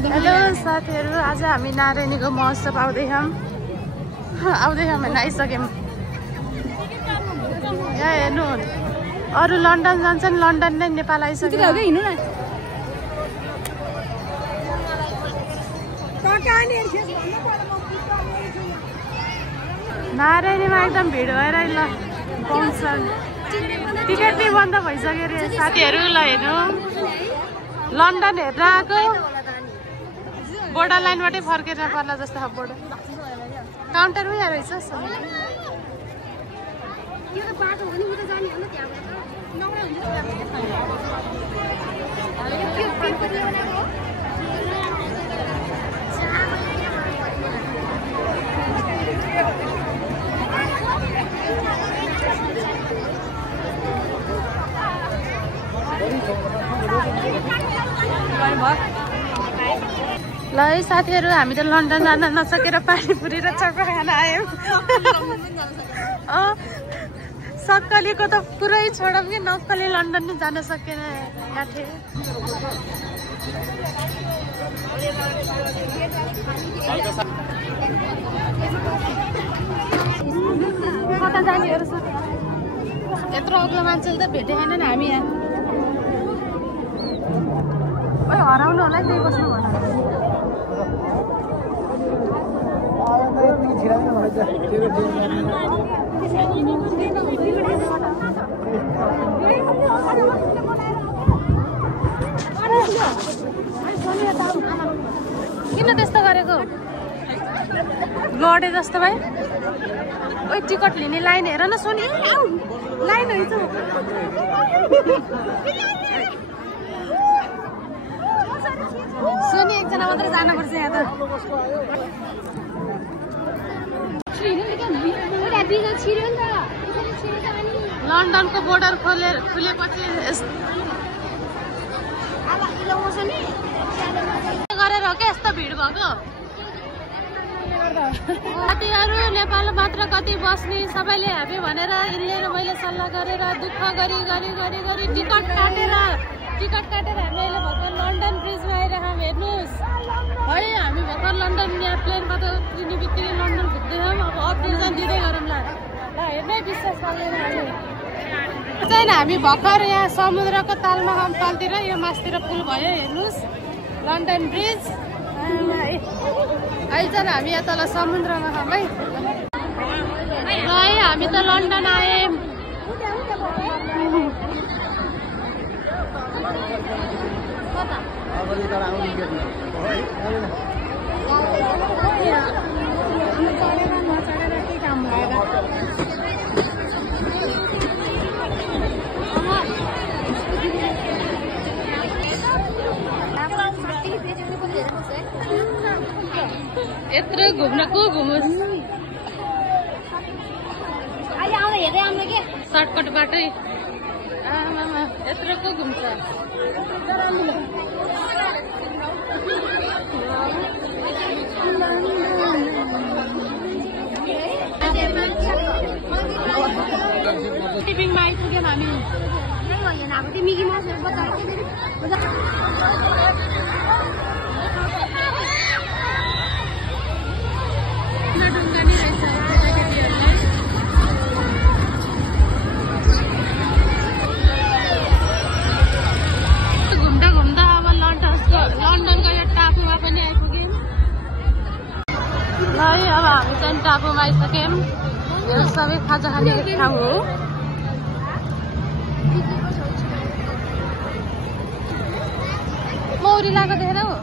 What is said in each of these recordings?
Hello साथीहरू, आज हामी नारायणीको महोत्सव आउँदैछौँ होइन, आइसक्यौँ। यहाँ हेर्नु, अरू लन्डन जान्छन्, लन्डन नै नेपाल आइसक्यो। नारायणीमा एकदम भिड भएर ल पाउँछ। टिकट नै बन्द भइसक्यो अरे साथीहरू। ल हेर्नु, लन्डन हेरेर आएको, बोर्डर लाइनबाटै फर्केर पर्ला जस्तो छ। बोर्डर काउन्टरमै रहेछ। ल है साथीहरू, हामी त लन्डन जान नसकेर पानीपुरी र चक्का खान आयौँ। सक्कलीको त पुरै छोडौँ कि नक्कली लन्डन नै जान सकेन। कता जानेहरू यत्रो अग्लो मान्छेले त भेटेन नि हामी यहाँ। हराउनु होला त्यही बस्नु होला। किन त्यस्तो गरेको? लडे जस्तो भाइ। ओइ टिकट लिने लाइन हेर न सोनी, लाइन हुन्छ। सोनी एकजना मात्रै जानुपर्छ यहाँ त। लन्डनको बोर्डर खुलेपछि गरेर हो क्या यस्तो भिड भएको। साथीहरू, नेपाल मात्र कति बस्ने सबैले हामी भनेर यिनले र मैले सल्लाह गरेर दुःख गरी टिकट काटेर हामी अहिले भर्खर लन्डन ब्रिजमा आइरहेको। हेर्नुहोस् है, हामी भर्खर लन्डन यहाँ प्लेनबाट उत्रिने बित्तिकै लन्डन पुग्दैछौँ। अब अप्रिजन दिँदै गरौँ ल। हेर्नै विश्वास पर्दैन चाहिँ हामी भर्खर यहाँ समुद्रको तालमा तलतिर यो मासतिर पुल भयो। हेर्नुहोस् लन्डन ब्रिज। अहिले चाहिँ हामी यहाँ तल समुद्रमा छौँ है। है हामी त लन्डन आयौँ। यत्रो घुम्न को घुमोस्, सर्टकट बाटै यत्रो को घुम्छ। टिपिङमा आइपुग्यौँ हामी। घुम्दा अब लन्डनको यो टापुमा पनि आइपुग्यौँ। ल है, अब हामी चाहिँ टापुमा आइसक्यौँ। यो सबै खाजा खाने ठाउँ हो। मौरी लगाएको देखेर हो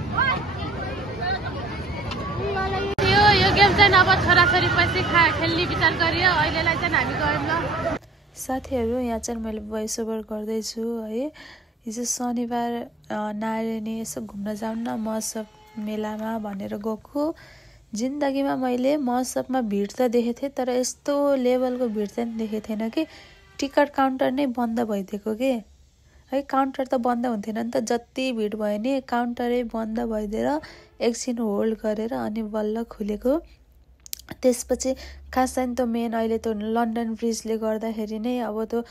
यो गेम चाहिँ। अब छोराछोरी पछि खेल्ने विचार गरियो। अहिलेलाई चाहिँ हामी गयौँ ल। साथीहरू, यहाँ चाहिँ मैले भोइस ओभर गर्दैछु है। हिजो शनिबार नारायणी यसो घुम्न जाउँ न महोत्सव मेलामा भनेर गएको। जिन्दगीमा मैले महोत्सवमा भिड त देखेको थिएँ, तर यस्तो लेभलको भिड चाहिँ देखेको थिएन कि टिकट काउन्टर नै बन्द भइदिएको के है। काउन्टर त बन्द हुन्थेन नि त, जति भिड भयो नि काउन्टरै बन्द भइदिएर एकछिन होल्ड गरेर अनि बल्ल खुलेको। त्यसपछि खास चाहिँ त मेन अहिले त लन्डन ब्रिजले गर्दाखेरि नै अब त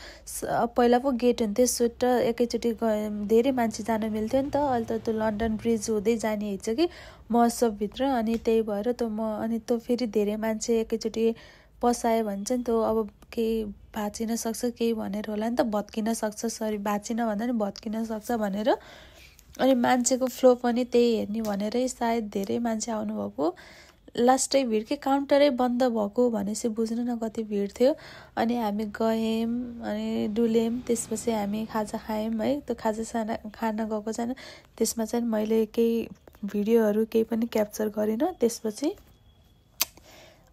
पहिला पो गेट हुन्थ्यो सुट एकैचोटि धेरै मान्छे जान मिल्थ्यो नि त। अहिले त त्यो लन्डन ब्रिज हुँदै जाने हिजो कि महोत्सवभित्र, अनि त्यही भएर त अनि त फेरि धेरै मान्छे एकैचोटि पसायो भने चाहिँ त्यो अब केही भाँचिन सक्छ केही भनेर होला नि त, भत्किन सक्छ, सरी भाँचिन भन्दा नि भत्किन सक्छ भनेर। अनि मान्छेको फ्लो पनि त्यही हेर्ने भनेरै सायद धेरै मान्छे आउनुभएको। लास्टै भिड के काउन्टरै बन्द भएको भनेपछि बुझ्नु न कति भिड थियो। अनि हामी गयौँ अनि डुल्यौँ, त्यसपछि हामी खाजा खायौँ है। त्यो खाजा खान गएको छैन, त्यसमा चाहिँ मैले केही भिडियोहरू केही पनि क्याप्चर गरिनँ त्यसपछि।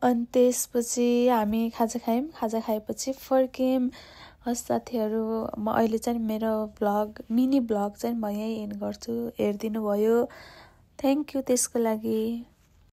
अनि त्यसपछि हामी खाजा खायौँ, खाजा खाएपछि फर्क्यौँ। हस् साथीहरू, म अहिले चाहिँ मेरो मिनी ब्लग चाहिँ म यहीँ एन्ड गर्छु। हेरिदिनु भयो, थ्याङ्क यू त्यसको लागि।